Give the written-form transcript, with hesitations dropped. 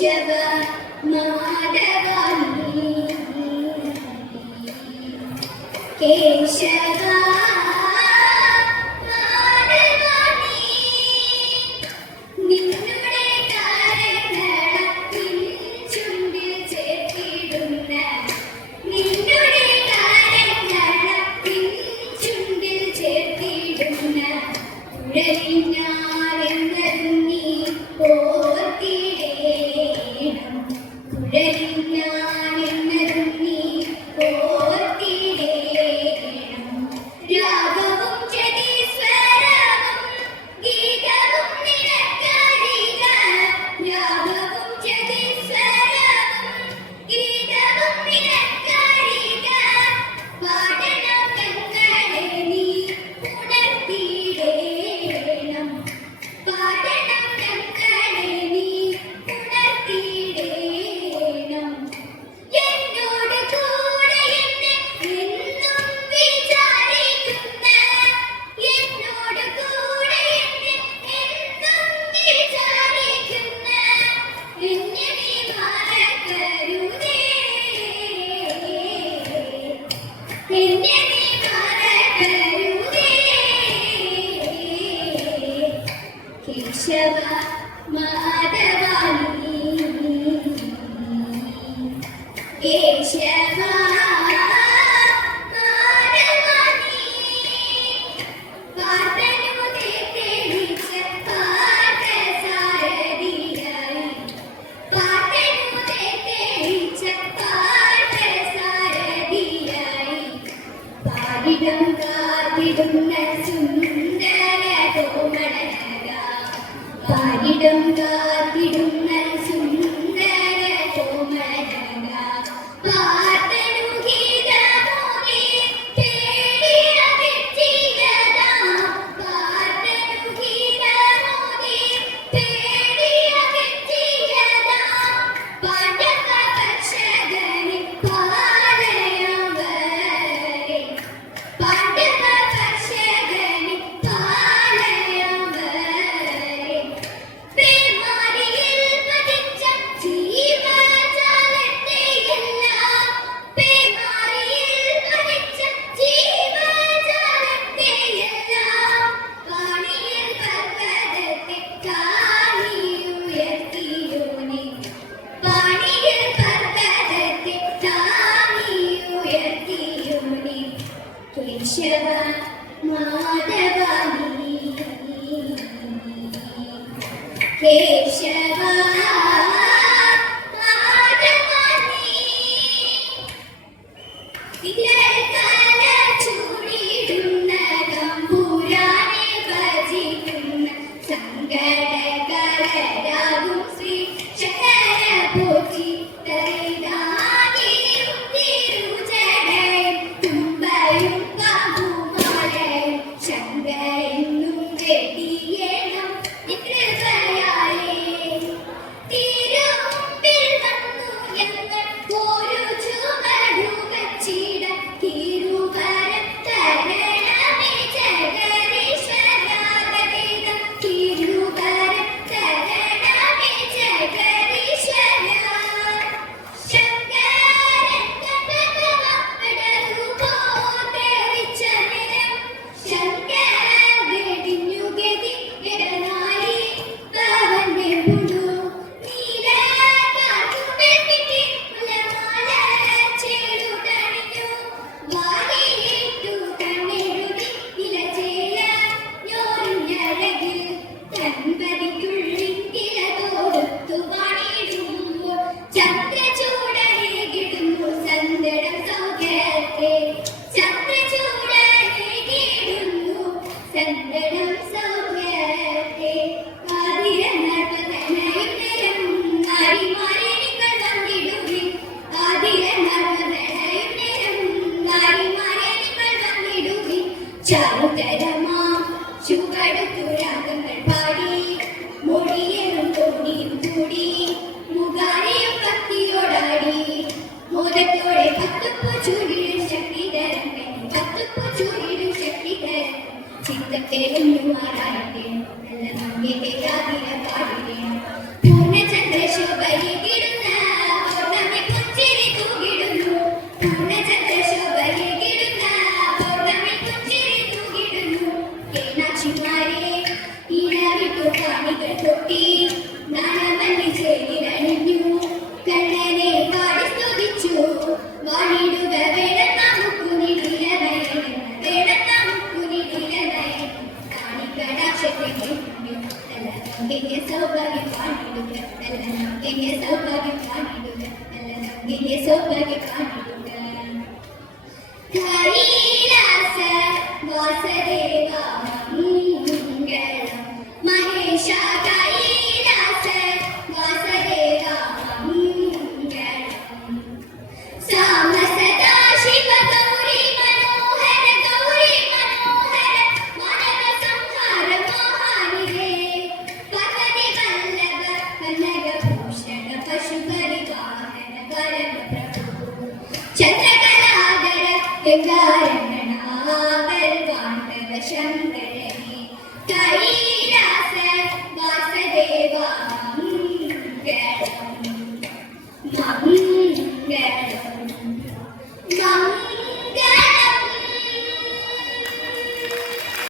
കേശവ മാധവാനി കേശവ കേശവ മാധവാനി കേശവ മാധവാനി പാർത്തനുതേ തെളിച്ച പാർത്ഥസാരഥിയായി പാർത്തനുതേ തെളിച്ച പാർത്ഥസാരഥിയായി പാരിടം കാത്തിടുന്ന സുന്ദര കോമളനഗ പാരിടം കാത്തിടുന്ന സുന്ദര കോമളനഗ പാർത്തനു ഗീതമോദി പേടിയകറ്റിയതാ പാർത്തനു ഗീതമോദി പേടിയകറ്റിയതാ പാണ്ഡവ കർഷകനെ പാലയവരെ പാണ്ഡവ കർഷകനെ പാലയവരെ പേമാരിയിൽ പതിച്ച ജീവജാലത്തെയെല്ലാം പേമാരിയിൽ പതിച്ച ജീവജാലത്തെയെല്ലാം പാണിയിൽ പർവ്വതത്തെ താങ്ങിയുയർത്തിയോനെ പാണിയിൽ പർവ്വതത്തെ താങ്ങിയുയർത്തിയോനെ കേശവ മാധവാനി കേശവ മാധവാനി തിരകല ചൂടിടുന്ന തമ്പുരാനെ ഭജിക്കുന്ന സങ്കടകരരാകും ശ്രീ ശങ്കര പോറ്റി തൈതാനിയും തിരുജടയും തുമ്പയും പാമ്പുമാലയും ശങ്കരനും വെടിയേണം കൃപയാലേ തിരുമുമ്പിൽ വന്നു ഞങ്ങൾ ഒരു ചുവടുവച്ചിട തിരുവരം തരണമേ ജഗദീശ്വരാഗീത തിരുവരം തരണമേ ജഗദീശ്വര ശങ്കരൻ കപടവുപോതെറിച്ച നിരം ശങ്കര വെടിഞ്ഞു ഗതി ഇടനായി പവന്റെ മുഴു നീലകാർത്തുടെ പിറ്റി മുലമാല ചെടുതണിഞ്ഞു വാരിയിട്ടു കണ്ണെഴുതി ഇലചേല ഞൊറിഞ്ഞഴകിൽ തൻപതിക്കുള്ളിൽ ഇലതോടുത്തു വാണിടുമ്പോൾ ചന്ദ്രചൂടനേകിടുന്നു സന്ദടം സൗഖ്യത്തെ ചന്ദ്രചൂടനേകിടുന്നു സന്ദടം സൗഖ്യത്തെ ആതിരനർവതനയും നിരം നാരിമാരെ നിങ്ങൾ വന്നിടുവിൻ ആതിരനർവതനയും നിരം നാരിമാരെ നിങ്ങൾ വന്നിടുവിൻ ചാരുതരമാം ചുവടുത്തു രാഗങ്ങൾ പാടി മൊഴിയും തോണിയും കൂടി മുഖാരിയും ഭക്തിയോടാടി മോദത്തോടെ ഭക്തപ്പു ചൂടിടും ശക്തിധരൻ ഭക്തപ്പു ചൂടിടും ശക്തിധരൻ ചിത്തത്തെ മാറാട്ടെ നല്ല നന്ദിയുടെ ആതിര പാടിടേ പൂർണ്ണചന്ദ്ര ശോഭയിൽ സൗഭാഗ്യം കാണിടുക നല്ല നമ്പിന്റെ സൗഭാഗ്യം കാണിടുക കൈലാസ വാസദേവ മംഗളം മഹേശ കൈലാസ വാസദേവ മംഗളം സാമ സദാ ശിവ ഗൗരി മനോഹര മാനവ സംഹാര മോഹാനിരേ പവനി വല്ലഭ കനക ഭൂഷണ പശു പരിവാഹന പരമ പ്രഭു ചന്ദ്രകലാധര ഗംഗാരമണ ബൽവാണ്ടവ ശംഭ